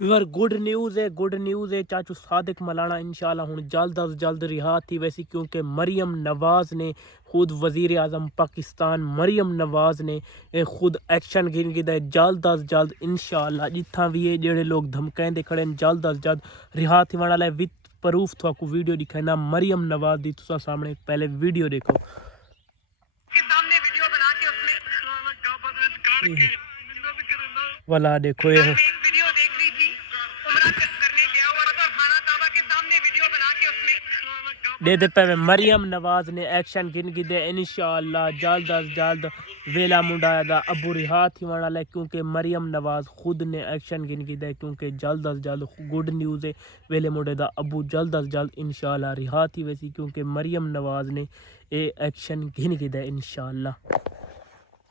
Viewer good news है चाचू सादिक मलाना इंशाल्लाह हुण जल्द अज जल्द रिहा थी वैसी, क्योंकि मरियम नवाज़ ने खुद वज़ीर आज़म पाकिस्तान मरियम नवाज़ ने खुद एक्शन गिनगिदा है जल्द अज जल्द इंशाल्लाह। जिथा भी है जेड़े लोग धमकाइंदे खड़े जल्द अज जल्द रिहा थी वाला है। विद प्रूफ थोको वीडियो दिखाना मरियम नवाज़ दी, तुसा सामने पहले वीडियो देखो के सामने वीडियो बना के उसमें वाला देखो ये दे दे पे मरियम नवाज़ ने एक्शन गिन गिदे इंशाअल्लाह जल्द अज जल्द वेला मुंडा दा अबू रिहा थी वाला है, क्योंकि मरियम नवाज़ खुद ने एक्शन गिन गिदा है। क्योंकि जल्द अज जल्द गुड न्यूज़ है वेले मुंडे दा अबू जल्द अज जल्द इंशाअल्लाह रिहा थी वैसी, क्योंकि मरियम नवाज़ ने ये एक्शन गिन गिदा है इंशाअल्लाह।